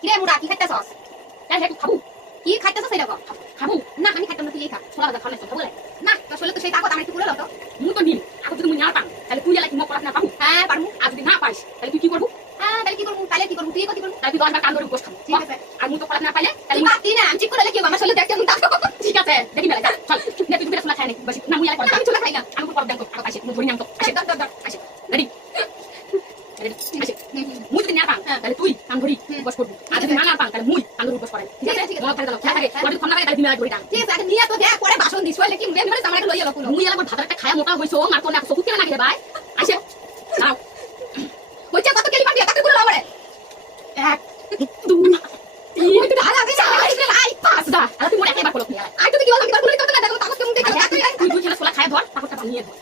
কিরে মুড়া কি খাইতেছস? এই হে খাবো। কি খাইতেছস সেটা কর। খাবো না আমি খাইতাম না তুই খা। ছোলা ভাজা খাওয়ালে কথা বলে না তোর শরীরে তো সেই তাকত আমার একটু করে লতো মু তো নি এখন যদি মুই না পাম তাহলে তুই এলা কি মক পড়া না পাবো হ্যাঁ পারমু আর যদি না পাইস তাহলে তুই কি করবু হ্যাঁ তাহলে কি করবু তাহলে কি করবু তুই কি করবু তাহলে তুই 10 বার কান ধরে বস খাবো ঠিক আছে আর মু তো পড়া না পাইলে তাহলে বাতি না আমি ঠিক করে কি আমার শরীরে দেখতে মু তাকো ঠিক আছে দেখি মেলা চল নে তুই ছোলা খাই না বসি না মুই এলা করে আমি ছোলা খাই না আমি পড়া দেন তো আর পাইছে মু ধরি নাম তো আসে দর আসে রেডি আসে মুই যদি না পাম তাহলে তুই কান ধরি বস করবি আর যদি না পাম তাহলে মুই কান ধরি বস করাই ঠিক আছে ঠিক আছে মনে থাকে খেলা থাকে যদি ফোন না তাহলে দিন ধরি টান ঠিক আছে আগে নিয়া তো দেখ পরে বাসন দিছ হইলে কি মুই মানে আমাকে লইয়া লকুন মুই এলা ভাতটা খায়া মোটা হইছো মার তো না সবু কেন না গে ভাই আসে নাও কইছা কত কেলি পাবি তাকে গুলো লাবরে 1 2 3 তুই হালা দিছ আই 5 দা আর তুই মোটা একবার করলি আই তুই কি বলবি কি বলবি তো না দেখো তাকত কেমন দেখো তুই খেলা ছোলা খায় ধর তাকতটা বানিয়ে ধর